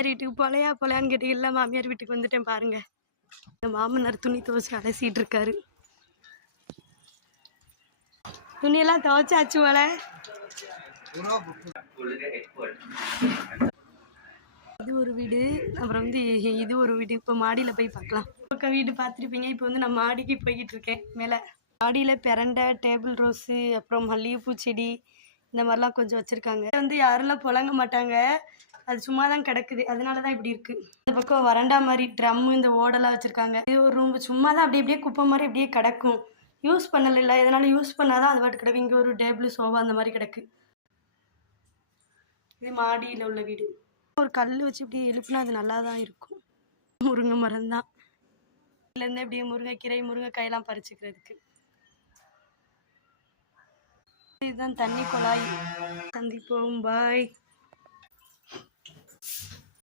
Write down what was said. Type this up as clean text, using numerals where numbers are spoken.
மாமியார் வீட்டுக்கு போலையான்னு கேட்டீங்கல்ல, மாமியார் வீட்டுக்கு வந்துட்டேன் பாருங்க. எங்கள் மாமனார் துணி துவைச்சி அலசிட்டு இருக்காரு. துணியெல்லாம் துவைச்சாச்சு போல. இது ஒரு வீடு, அப்புறம் இது ஒரு வீடு. இப்போ மாடியில் போய் பார்க்கலாம். பக்கம் வீடு பார்த்துருப்பீங்க. இப்போ நான் மாடிக்கு போய்கிட்டு இருக்கேன். மேலே மாடியில் பிரண்டை, டேபிள் ரோஸு, அப்புறம் மல்லிகைப்பூ செடி இந்த மாதிரிலாம் கொஞ்சம் வச்சுருக்காங்க. யாரெல்லாம் புழங்க மாட்டாங்க, அது சும்மா தான் கிடக்குது, அதனால தான் இப்படி இருக்குது. இந்த பக்கம் வரண்டா மாதிரி ட்ரம்மு, இந்த ஓடெல்லாம் வச்சுருக்காங்க. இது ஒரு ரூம், சும்மா தான் அப்படியே குப்பை மாதிரி அப்படியே கிடக்கும். யூஸ் பண்ணலை, இதனால் யூஸ் பண்ணாதான் அது பாட்டு கிடக்கு. இங்கே ஒரு டேபிள், சோஃபா அந்த மாதிரி கிடக்கு. இது மாடியில் உள்ள வீடு. ஒரு கல் வச்சு இப்படி எழுப்புனா அது நல்லா தான் இருக்கும். முருங்கை மரம் தான். இதுலேருந்து இப்படியே முருங்கைக்கீரை, முருங்கைக்காயெல்லாம் பறிச்சுக்கிறதுக்கு. இதுதான் தண்ணி குழாய். சந்திப்போம், பாய்.